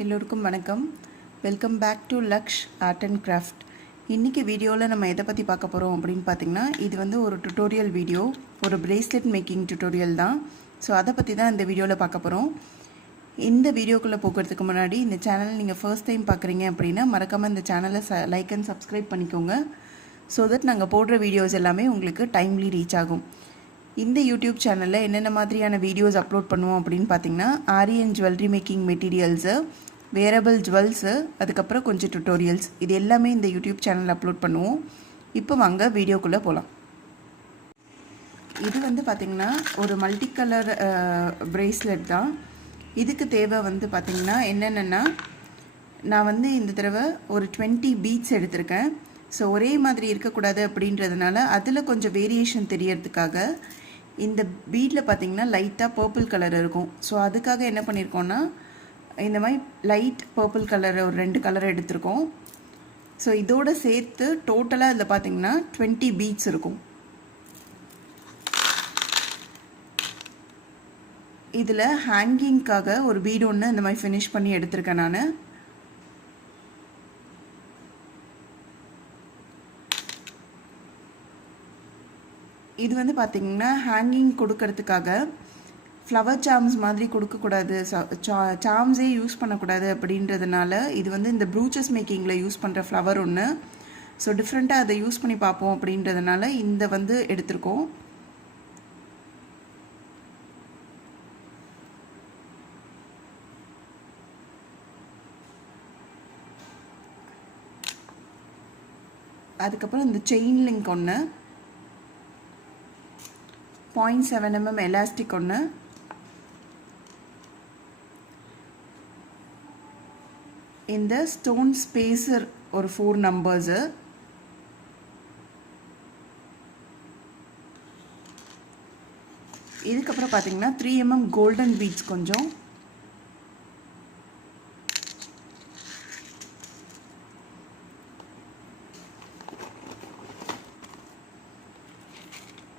எல்லோருக்கும் வணக்கம். Welcome back to Laksh art and craft. இன்றைக்கி வீடியோவில் நம்ம எதை பற்றி பார்க்க போகிறோம் அப்படின்னு பார்த்திங்கன்னா, இது வந்து ஒரு டுட்டோரியல் வீடியோ, ஒரு பிரேஸ்லெட் மேக்கிங் டுட்டோரியல் தான். ஸோ அதை பற்றி தான் இந்த வீடியோவில் பார்க்க போகிறோம். இந்த வீடியோக்குள்ளே போகிறதுக்கு முன்னாடி இந்த சேனல் நீங்கள் ஃபர்ஸ்ட் டைம் பார்க்குறீங்க அப்படின்னா மறக்காமல் இந்த சேனலை லைக் அண்ட் சப்ஸ்கிரைப் பண்ணிக்கோங்க. ஸோ தட் நாங்கள் போடுற வீடியோஸ் எல்லாமே உங்களுக்கு டைம்லி ரீச் ஆகும். இந்த யூடியூப் சேனலில் என்னென்ன மாதிரியான வீடியோஸ் அப்லோட் பண்ணுவோம் அப்படின்னு பார்த்தீங்கன்னா, aari and jewellery making materials, wearable jewels, அதுக்கப்புறம் கொஞ்சம் டுட்டோரியல்ஸ், இது எல்லாமே இந்த யூடியூப் சேனலில் அப்லோட் பண்ணுவோம். இப்போ வாங்க வீடியோக்குள்ளே போகலாம். இது வந்து பார்த்திங்கன்னா ஒரு மல்டி கலர் பிரேஸ்லெட் தான். இதுக்கு தேவை வந்து பார்த்திங்கன்னா என்னென்னா, நான் வந்து இந்த தடவை ஒரு 20 பீட்ஸ் எடுத்திருக்கேன். ஸோ ஒரே மாதிரி இருக்கக்கூடாது அப்படின்றதுனால அதில் கொஞ்சம் வேரியேஷன் தெரியறதுக்காக இந்த பீடில் பார்த்திங்கன்னா லைட்டாக பர்பிள் கலர் இருக்கும். ஸோ அதுக்காக என்ன பண்ணியிருக்கோன்னா, இந்த மாதிரி லைட் பர்பிள் கலர் ஒரு 2 கலர் எடுத்திருக்கோம். ஸோ இதோடு சேர்த்து டோட்டலாக இதில் பார்த்திங்கன்னா 20 பீட்ஸ் இருக்கும். இதில் ஹேங்கிங்க்காக ஒரு பீடு ஒன்று இந்த மாதிரி ஃபினிஷ் பண்ணி எடுத்திருக்கேன் நான். இது வந்து பார்த்திங்கன்னா ஹேங்கிங் கொடுக்கறதுக்காக ஃப்ளவர் சார்ம்ஸ் மாதிரி கொடுக்கக்கூடாது, சார்ம்ஸே யூஸ் பண்ணக்கூடாது அப்படின்றதுனால இது வந்து இந்த ப்ரூச்சஸ் மேக்கிங்கில் யூஸ் பண்ணுற ஃப்ளவர் ஒன்று. ஸோ டிஃப்ரெண்ட்டாக அதை யூஸ் பண்ணி பார்ப்போம் அப்படின்றதுனால இந்த வந்து எடுத்திருக்கோம். அதுக்கப்புறம் இந்த செயின் லிங்க் ஒன்று, 0.7 mm எலாஸ்டிக் ஒன்று, இந்த ஸ்டோன் ஸ்பேசர் ஒரு 4 நம்பர்ஸு, இதுக்கப்புறம் பார்த்தீங்கன்னா 3 mm கோல்டன் பீட்ஸ் கொஞ்சம்,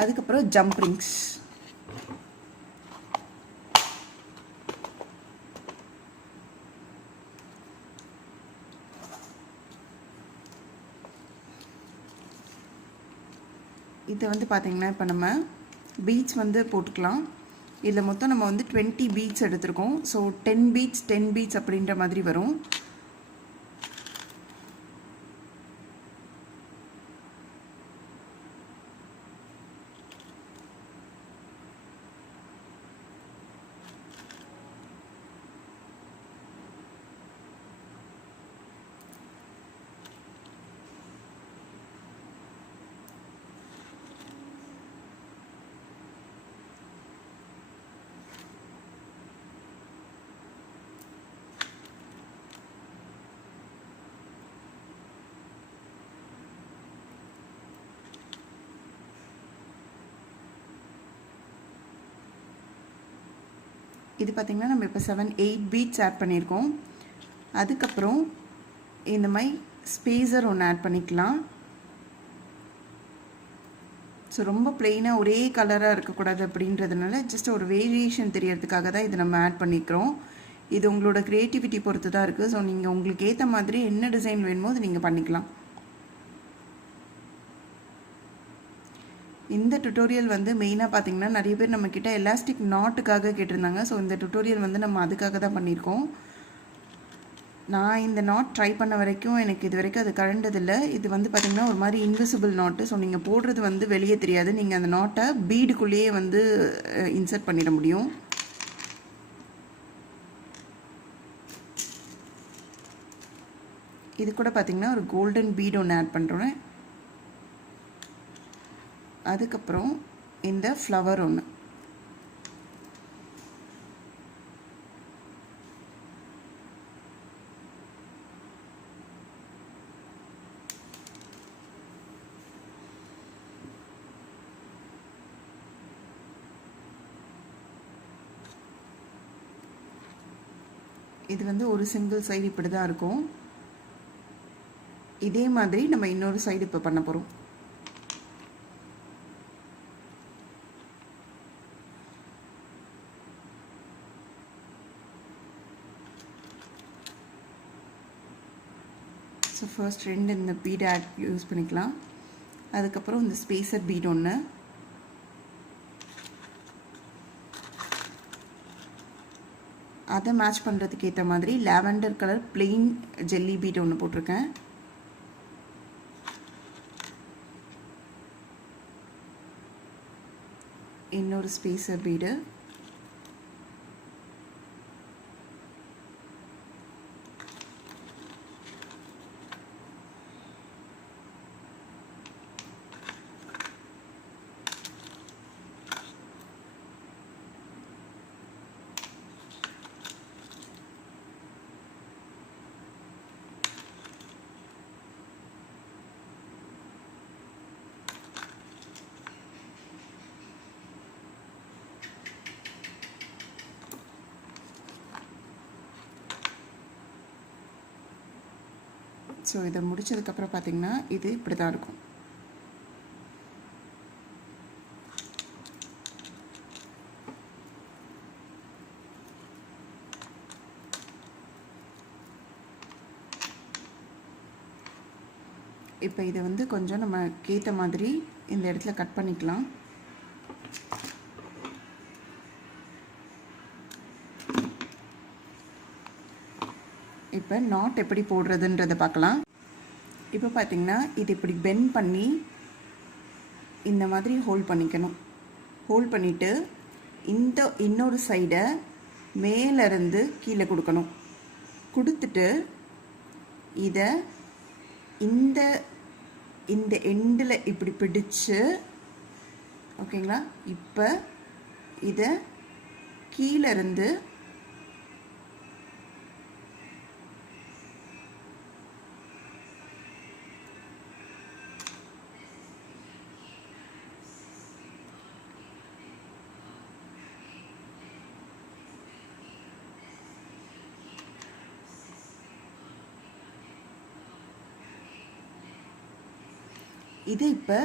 அதுக்கப்புறம் ஜம்ப் ரிங்ஸ். இதை வந்து பார்த்திங்கன்னா இப்போ நம்ம பீட்ஸ் வந்து போட்டுக்கலாம். இதில் மொத்தம் நம்ம வந்து 20 பீட்ஸ் எடுத்திருக்கோம். ஸோ 10 பீட்ஸ் அப்படின்ற மாதிரி வரும். இது பார்த்திங்கன்னா நம்ம இப்போ 7-8 பீட்ஸ் ஆட் பண்ணியிருக்கோம். அதுக்கப்புறம் இந்த மாதிரி ஸ்பேசர் ஒன்று ஆட் பண்ணிக்கலாம். ஸோ ரொம்ப பிளெயினாக ஒரே கலராக இருக்கக்கூடாது அப்படின்றதுனால ஜஸ்ட் ஒரு வேரியேஷன் தெரியறதுக்காக தான் இது நம்ம ஆட் பண்ணிக்கிறோம். இது உங்களோட க்ரியேட்டிவிட்டி பொறுத்து தான் இருக்குது. ஸோ நீங்கள் உங்களுக்கு ஏற்ற மாதிரி என்ன டிசைன் வேணுமோ அது நீங்கள் பண்ணிக்கலாம். இந்த டுட்டோரியல் வந்து மெயினாக பார்த்திங்கன்னா நிறைய பேர் நம்மக்கிட்ட எலாஸ்டிக் நாட்டுக்காக கேட்டிருந்தாங்க. ஸோ இந்த டுட்டோரியல் வந்து நம்ம அதுக்காக தான் பண்ணியிருக்கோம். நான் இந்த நாட் ட்ரை பண்ண வரைக்கும் எனக்கு இது வரைக்கும் அது கழண்டதில்லை. இது வந்து பார்த்திங்கன்னா ஒரு மாதிரி இன்விசிபிள் நாட்டு. ஸோ நீங்கள் போடுறது வந்து வெளியே தெரியாது. நீங்கள் அந்த நாட்டை பீடுக்குள்ளேயே வந்து இன்சர்ட் பண்ணிட முடியும். இது கூட பார்த்திங்கன்னா ஒரு கோல்டன் பீடு ஒன்று ஆட் பண்ணுறோம். அதுக்கப்புறம் இந்த ஃப்ளவர் ஒன்று, இது வந்து ஒரு சிங்கிள் சைடு இப்படி தான் இருக்கும். இதே மாதிரி நம்ம இன்னொரு சைடு இப்போ பண்ண போகிறோம். ஸோ ஃபர்ஸ்ட் 2 இந்த பீட் யூஸ் பண்ணிக்கலாம். அதுக்கப்புறம் இந்த ஸ்பேசர் பீட் ஒன்று, அதை மேட்ச் பண்ணுறதுக்கு ஏற்ற மாதிரி lavender colour plain jelly bead ஒன்று போட்டிருக்கேன். இன்னொரு ஸ்பேசர் பீடு, ஸோ இதை முடித்ததுக்கப்புறம் பார்த்திங்கன்னா இது இப்படி தான் இருக்கும். இப்போ இதை வந்து கொஞ்சம் நம்ம கேத்த மாதிரி இந்த இடத்துல கட் பண்ணிக்கலாம். இப்போ நாட் எப்படி போடுறதுன்றதை பார்க்கலாம். இப்போ பார்த்திங்கன்னா இது இப்படி பெண்ட் பண்ணி இந்த மாதிரி ஹோல்ட் பண்ணிக்கணும். ஹோல்ட் பண்ணிவிட்டு இந்த இன்னொரு சைடை மேலேருந்து கீழே கொடுக்கணும். கொடுத்துட்டு இதை இந்த இந்த எண்டில் இப்படி பிடிச்சு, ஓகேங்களா, இப்போ இதை கீழேருந்து இது இப்போ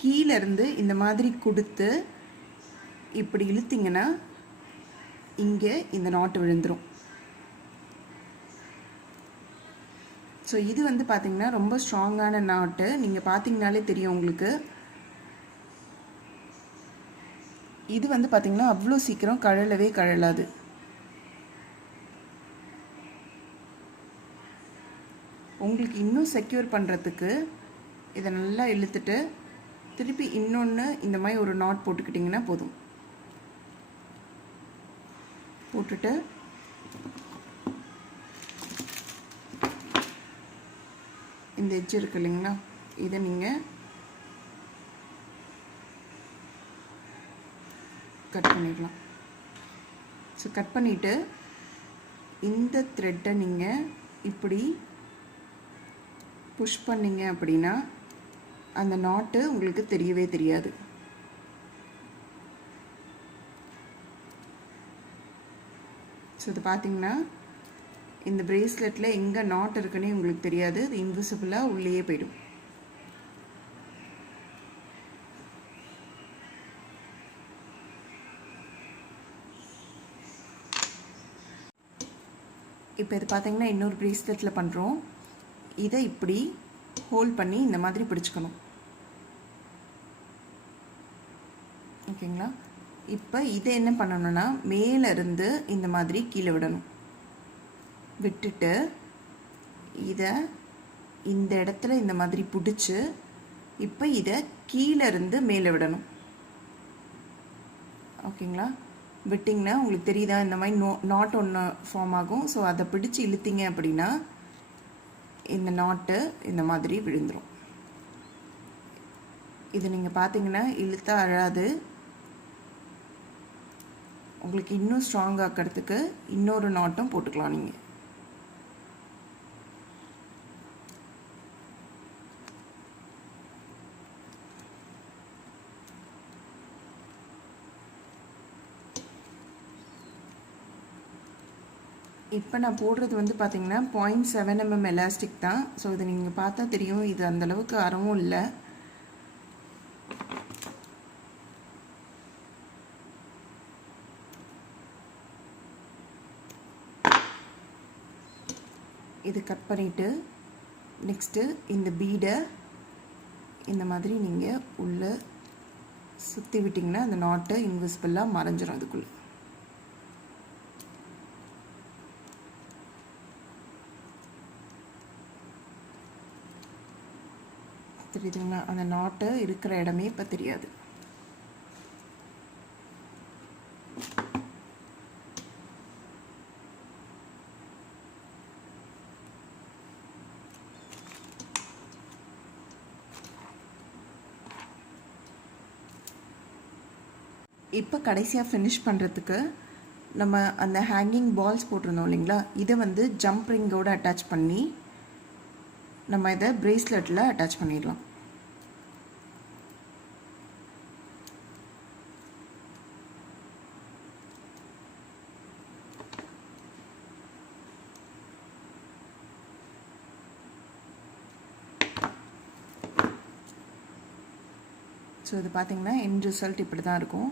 கீழேருந்து இந்த மாதிரி கொடுத்து இப்படி இழுத்திங்கன்னா இங்கே இந்த நாட்டு விழுந்துடும். ஸோ இது வந்து பார்த்திங்கன்னா ரொம்ப ஸ்ட்ராங்கான நாட்டு. நீங்கள் பார்த்திங்கனாலே தெரியும் உங்களுக்கு. இது வந்து பார்த்திங்கன்னா அவ்வளோ சீக்கிரம் கழலவே கழலாது. உங்களுக்கு இன்னும் செக்யூர் பண்ணுறதுக்கு இதை நல்லா இழுத்துட்டு திருப்பி இன்னொன்று இந்த மாதிரி ஒரு நாட் போட்டுக்கிட்டிங்கன்னா போதும். போட்டுட்டு இந்த எட்ஜ் இருக்கு இல்லைங்களா, இதை நீங்கள் கட் பண்ணிடலாம். ஸோ கட் பண்ணிவிட்டு இந்த த்ரெட்டை நீங்கள் இப்படி புஷ் பண்ணிங்க அப்படின்னா அந்த நாட்டு உங்களுக்கு தெரியவே தெரியாது. ஸோ இது பார்த்திங்கன்னா இந்த பிரேஸ்லெட்டில் எங்கே நாட் இருக்குன்னே உங்களுக்கு தெரியாது. இது இன்விசிபிளாக உள்ளேயே போயிடும். இப்போ இது பார்த்திங்கன்னா இன்னொரு பிரேஸ்லெட்டில் பண்ணுறோம். இதை இப்படி ஹோல்ட் பண்ணி இந்த மாதிரி பிடிச்சிக்கணும். ஓகேங்களா. இப்போ இதை என்ன பண்ணணும்னா மேலேருந்து இந்த மாதிரி கீழே விடணும். விட்டுட்டு இதை இந்த இடத்துல இந்த மாதிரி பிடிச்சி இப்போ இதை கீழேருந்து மேலே விடணும். ஓகேங்களா. விட்டிங்கன்னா உங்களுக்கு தெரியுதா இந்த மாதிரி நாட் ஒன்று ஃபார்ம் ஆகும். ஸோ அதை பிடிச்சி இழுத்திங்க அப்படின்னா இந்த நாட்டு இந்த மாதிரி விழுந்துடும். இது நீங்கள் பார்த்தீங்கன்னா இழுத்தா அழாது. உங்களுக்கு இன்னும் ஸ்ட்ராங் ஆக்கிறதுக்கு இன்னொரு நாட்டும் போட்டுக்கலாம் நீங்கள். இப்போ நான் போடுறது வந்து பார்த்திங்கன்னா 0.7 mm எலாஸ்டிக் தான். ஸோ இது நீங்கள் பார்த்தா தெரியும், இது அந்தளவுக்கு அறவும் இல்லை. இது கட் பண்ணிவிட்டு நெக்ஸ்ட்டு இந்த பீடை இந்த மாதிரி நீங்கள் உள்ளே சுற்றி விட்டிங்கன்னா அந்த நாட்டு இன்விசிபிளாக மறைஞ்சிரும் அதுக்குள்ளே. தெரியுதுங்களா? அந்த நாட்டு இருக்கிற இடமே இப்போ தெரியாது. இப்போ கடைசியாக ஃபினிஷ் பண்ணுறதுக்கு நம்ம அந்த ஹேங்கிங் பால்ஸ் போட்டிருந்தோம் இல்லைங்களா, இதை வந்து ஜம்ப் ரிங்கோடு அட்டாச் பண்ணி நம்ம இதை பிரேஸ்லெட்டில் அட்டாச் பண்ணிடலாம். ஸோ இது பார்த்திங்கன்னா எண்ட் ரிசல்ட் இப்படி தான் இருக்கும்.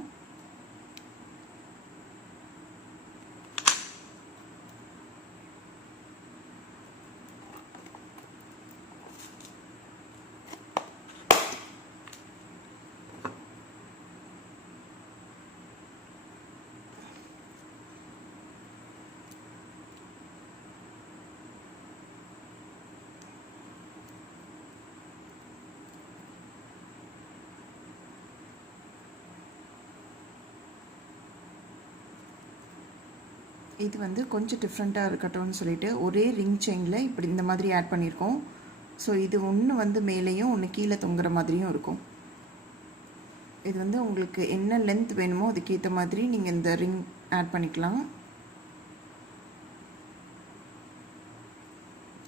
இது வந்து கொஞ்சம் டிஃப்ரெண்ட்டாக இருக்கட்டும்னு சொல்லிட்டு ஒரே ரிங் செயினில் இப்படி இந்த மாதிரி ஆட் பண்ணியிருக்கோம். ஸோ இது ஒன்று வந்து மேலேயும் ஒன்று கீழே தொங்குற மாதிரியும் இருக்கும். இது வந்து உங்களுக்கு என்ன லென்த் வேணுமோ அதுக்கேற்ற மாதிரி நீங்கள் இந்த ரிங் ஆட் பண்ணிக்கலாம்.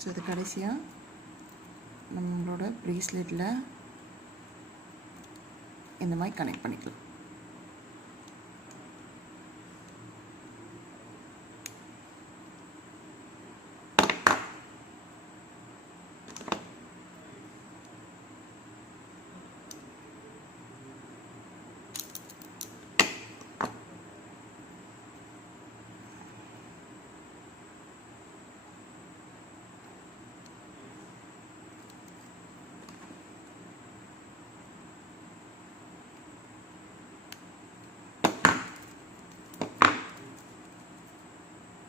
ஸோ இது கடைசியாக நம்மளோட ப்ரேஸ்லெட்டில் இந்த மாதிரி கனெக்ட் பண்ணிக்கலாம்.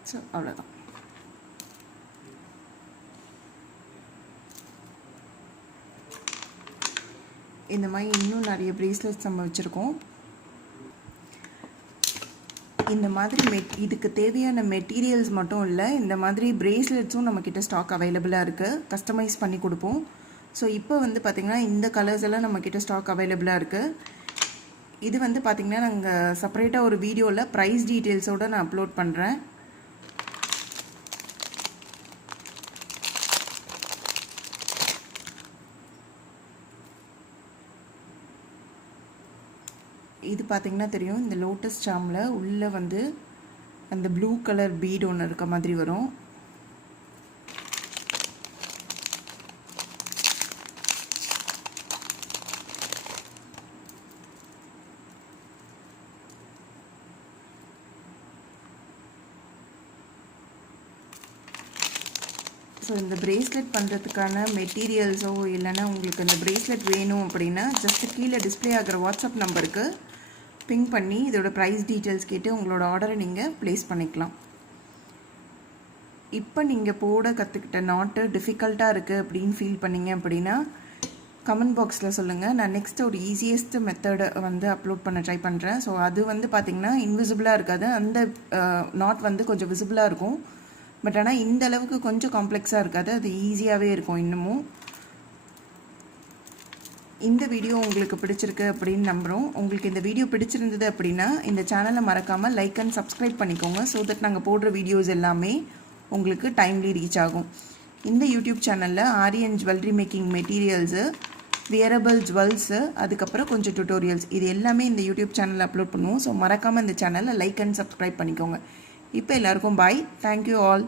ஸோ அவ்வளோதான். இந்த மாதிரி இன்னும் நிறைய ப்ரேஸ்லெட்ஸ் நம்ம வச்சுருக்கோம். இந்த மாதிரி இதுக்கு தேவையான மெட்டீரியல்ஸ் மட்டும் இல்லை, இந்த மாதிரி ப்ரேஸ்லெட்ஸும் நம்மக்கிட்ட ஸ்டாக் அவைலபிளாக இருக்குது. கஸ்டமைஸ் பண்ணி கொடுப்போம். ஸோ இப்போ வந்து பார்த்திங்கன்னா இந்த கலர்ஸ் எல்லாம் நம்மக்கிட்ட ஸ்டாக் அவைலபிளாக இருக்குது. இது வந்து பார்த்திங்கன்னா நாங்கள் செப்பரேட்டாக ஒரு வீடியோவில் ப்ரைஸ் டீட்டெயில்ஸோடு நான் அப்லோட் பண்ணுறேன். இது பார்த்திங்கன்னா தெரியும், இந்த லோட்டஸ் சாமில் உள்ளே வந்து அந்த ப்ளூ கலர் பீட் ஒன்று இருக்க மாதிரி வரும். ஸோ இந்த ப்ரேஸ்லெட் பண்ணுறதுக்கான மெட்டீரியல்ஸோ இல்லைன்னா உங்களுக்கு இந்த ப்ரேஸ்லெட் வேணும் அப்படின்னா ஜஸ்ட் கீழே டிஸ்பிளே ஆகிற வாட்ஸ்அப் நம்பருக்கு பிங் பண்ணி இதோட ப்ரைஸ் டீட்டெயில்ஸ் கேட்டு உங்களோட ஆர்டரை நீங்கள் ப்ளேஸ் பண்ணிக்கலாம். இப்போ நீங்கள் போட கற்றுக்கிட்ட நாட்டு டிஃபிகல்ட்டாக இருக்குது அப்படின்னு ஃபீல் பண்ணிங்க அப்படின்னா கமெண்ட் பாக்ஸில் சொல்லுங்கள். நான் நெக்ஸ்ட் ஒரு ஈஸியஸ்ட் மெத்தடை வந்து அப்லோட் பண்ண ட்ரை பண்ணுறேன். ஸோ அது வந்து பார்த்திங்கன்னா இன்விசிபிளாக இருக்காது, அந்த நாட் வந்து கொஞ்சம் விசிபிளாக இருக்கும். பட் ஆனால் இந்த அளவுக்கு கொஞ்சம் காம்ப்ளெக்ஸாக இருக்காது, அது ஈஸியாகவே இருக்கும். இன்னமும் இந்த வீடியோ உங்களுக்கு பிடிச்சிருக்கு அப்படின்னு நம்புகிறோம். உங்களுக்கு இந்த வீடியோ பிடிச்சிருந்தது அப்படின்னா இந்த சேனலை மறக்காமல் லைக் அண்ட் சப்ஸ்கிரைப் பண்ணிக்கோங்க. ஸோ தட் நாங்கள் போடுற வீடியோஸ் எல்லாமே உங்களுக்கு டைம்லி ரீச் ஆகும். இந்த யூடியூப் சேனலில் Aryan jewellery making materials, wearable jewels, அதுக்கப்புறம் கொஞ்சம் டுட்டோரியல்ஸ், இது எல்லாமே இந்த யூடியூப் சேனலில் அப்லோட் பண்ணுவோம். ஸோ மறக்காமல் இந்த சேனலை லைக் அண்ட் சப்ஸ்கிரைப் பண்ணிக்கோங்க. இப்போ எல்லாருக்கும் பாய். Thank you all.